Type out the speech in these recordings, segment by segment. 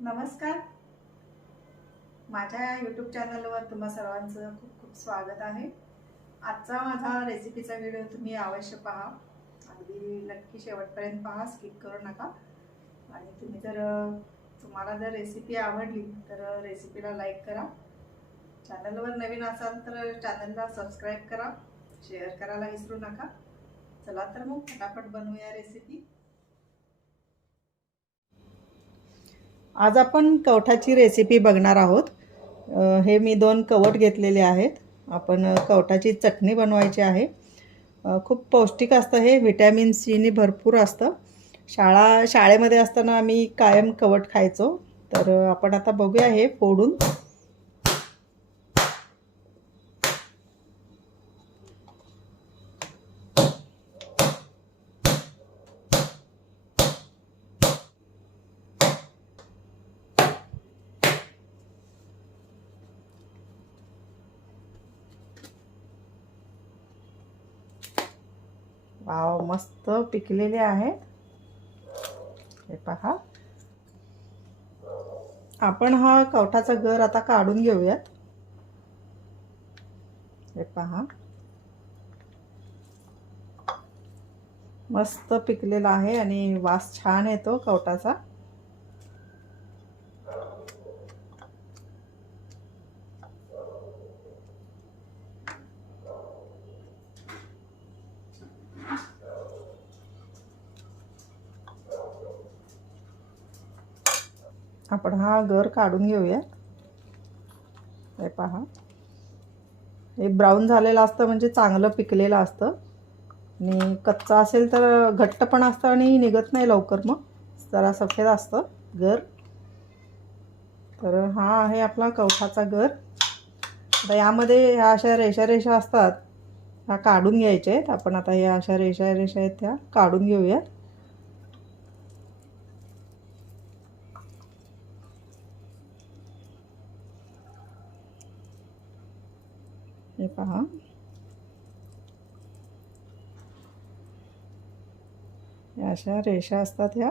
नमस्कार. माझ्या यूट्यूब चॅनलवर तुम्हा सर्वांचं खूप खूप स्वागत आहे. आजचा माझा रेसिपीचा व्हिडिओ तुम्ही अवश्य पहा. अगदी नक्की शेवटपर्यंत पहा, स्किप करू नका. आणि तुम्हाला जर रेसिपी आवडली तर रेसिपीला लाईक करा. चॅनलवर नवीन असाल तर चॅनलला सबस्क्राईब करा, शेअर करायला विसरू नका. चला तर मग फटाफट बनवूया रेसिपी. आज आपण कवठाची रेसिपी बघणार आहोत. हे मी 2 कवठ घेतलेले आहेत. आपण कवठाची चटणी बनवायची आहे. खूप पौष्टिक असतं हे, व्हिटॅमिन सीने भरपूर असतं. शाळेमध्ये असताना आम्ही कायम कवठ खायचो. तर आपण आता बघूया हे फोडून. वाव, मस्त पिकलेले आहेत. हे पहा. आपण हा कवठाचा गर आता काढून घेऊयात. हे पहा, मस्त पिकलेला आहे आणि वास छान येतो कवठाचा. आपण हा गर काढून घेऊया. हे पहा, हे ब्राऊन झालेलं असतं म्हणजे चांगलं पिकलेलं असतं. आणि कच्चा असेल तर घट्ट पण असतं आणि निघत नाही लवकर, मग जरा सफेद असतं गर. तर हा आहे आपला कवठाचा गर. आता यामध्ये ह्या अशा रेषा रेषा असतात, ह्या काढून घ्यायच्या आहेत. आपण आता ह्या अशा रेषा रेषा आहेत त्या काढून घेऊयात. हे पहा, या अशा रेषा असतात, ह्या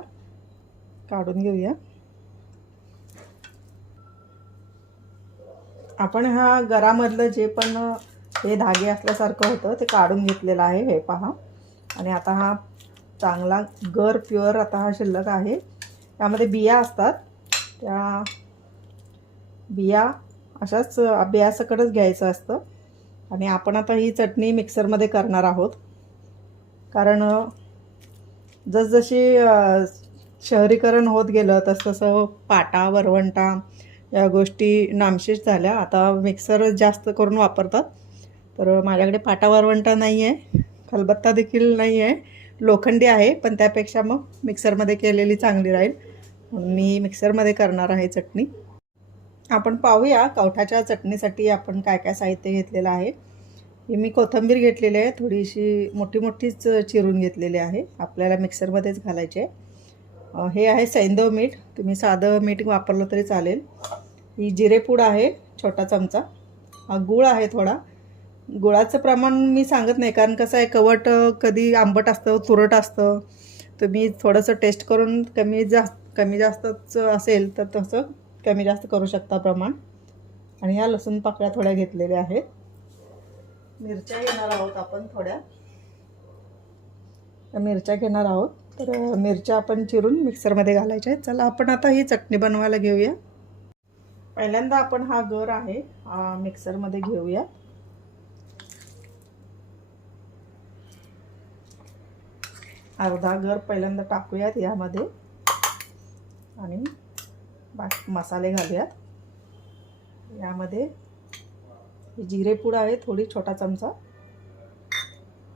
काढून घेऊया. आपण ह्या गरामधलं जे पण हे धागे असल्यासारखं होतं ते काढून घेतलेलं आहे. हे पहा. आणि आता हा चांगला गर प्युअर आता हा शिल्लक आहे. त्यामध्ये बिया असतात, त्या बिया अशाच बियासकटच घ्यायचं असतं. आणि आपण आता ही चटणी मिक्सरमध्ये करणार आहोत. कारण जसजशी शहरीकरण होत गेलं तसतसं पाटा वरवंटा या गोष्टी नामशेष झाल्या. आता मिक्सर जास्त करून वापरतात. तर माझ्याकडे पाटा वरवंटा नाही आहे, खलबत्ता देखील नाही आहे. लोखंडी आहे, पण त्यापेक्षा मग मिक्सरमध्ये केलेली चांगली राहील. मी मिक्सरमध्ये करणार आहे चटणी. आपण पाहूया कवठाच्या चटणीसाठी आपण काय काय साहित्य घेतलेलं आहे. हे मी कोथिंबीर घेतलेली आहे, थोडीशी मोठी मोठीच चिरून घेतलेली आहे. आपल्याला मिक्सरमध्येच घालायचे आहे. हे आहे सैंधव मीठ, तुम्ही साधं मीठ वापरलं तरी चालेल. ही जिरेपूड आहे छोटा चमचा. हा गूळ आहे थोडा. गुळाचं प्रमाण मी सांगत नाही, कारण कसं आहे, कवठ कधी आंबट असतं, तुरट असतं. तुम्ही थोडंसं टेस्ट करून कमी जास्तच असेल तर तसं कमी जास्त करू शकता प्रमाण. आणि ह्या लसूण पाकळ्या थोड्या घेतलेल्या आहेत. मिरच्या घेणार आहोत आपण थोड्या. मिरच्या घेणार आहोत, तर मिरच्या आपण चिरून मिक्सरमध्ये घालायच्या आहेत. चला आपण आता ही चटणी बनवायला घेऊया. पहिल्यांदा आपण हा गर आहे हा मिक्सरमध्ये घेऊया. अर्धा गर पहिल्यांदा टाकूयात यामध्ये आणि मसाले घालूयात. यामध्ये जिरेपूड आहे थोडी, छोटा चमचा.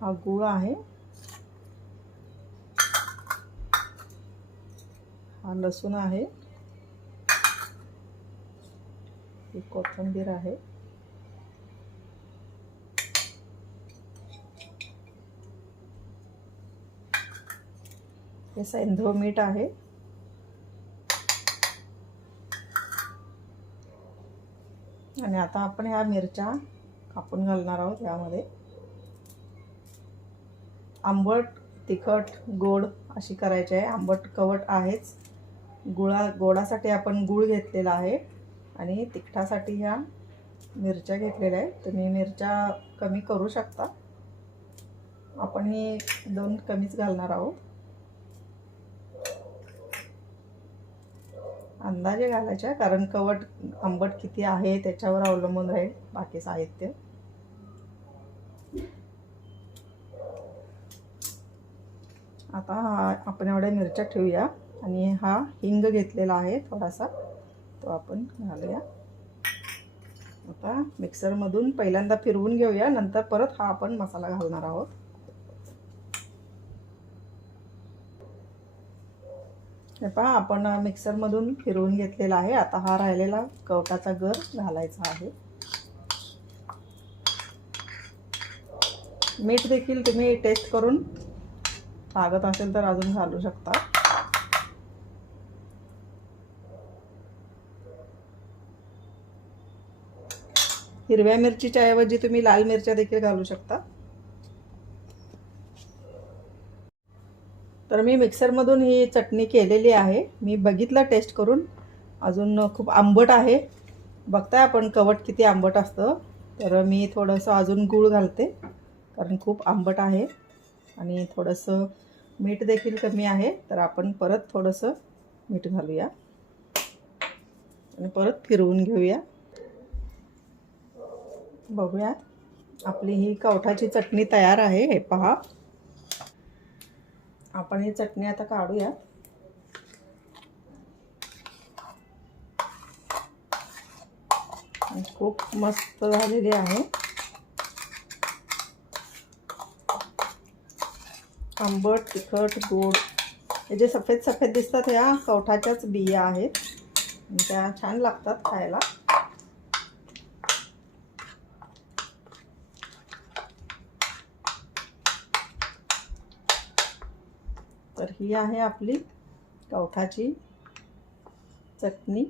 हा गूळ आहे, हा लसूण आहे, ही कोथिंबीर आहे, हे सैंधव मीठ आहे, आणि आता आपण ह्या मिरच्या कापून घालणार आहोत यामध्ये. आंबट तिखट गोड अशी करायची आहे. आंबट कवट आहेच, गोडासाठी आपण गूळ घेतलेला आहे आणि तिखटासाठी ह्या मिरच्या घेतलेल्या आहेत. तुम्ही मिरच्या कमी करू शकता. आपण ही 2 कमीच घालणार आहोत. अंदाजे घालायच्या, कारण कवट आंबट किती आहे त्याच्यावर अवलंबून राहील बाकी साहित्य. आता आपण एवढ्या मिरच्या ठेवूया आणि हा हिंग घेतलेला आहे थोडासा, तो आपण घालूया. आता मिक्सरमधून पहिल्यांदा फिरवून घेऊया, नंतर परत हा आपण मसाला घालणार आहोत. हे पहा, आपण मिक्सरमधून फिरवून घेतलेला आहे. आता हा राहिलेला कवटाचा गर घालायचा आहे. मीठ देखील तुम्ही टेस्ट करून लागत असेल तर अजून घालू शकता. हिरव्या मिरचीच्या ऐवजी तुम्ही लाल मिरच्या देखील घालू शकता. तर मी मिक्सरमधून ही चटणी केलेली आहे. मी बघितलं टेस्ट करून, अजून खूप आंबट आहे. बघताय आपण कवट किती आंबट असतं. तर मी थोडंसं अजून गूळ घालते, कारण खूप आंबट आहे. आणि थोडंसं मीठ देखील कमी आहे, तर आपण परत थोडंसं मीठ घालूया आणि परत फिरवून घेऊया. बघूया, आपली ही कवठाची चटणी तयार आहे. हे पहा, आपण ही चटणी आता काढूया. खूप मस्त झालेली आहे. आंबट, तिखट, गोड. हे जे सफेद सफेद दिसतात ह्या कवठाच्याच बिया आहेत. त्या छान लागतात खायला. तर ही आहे आपली कवठाची चटणी.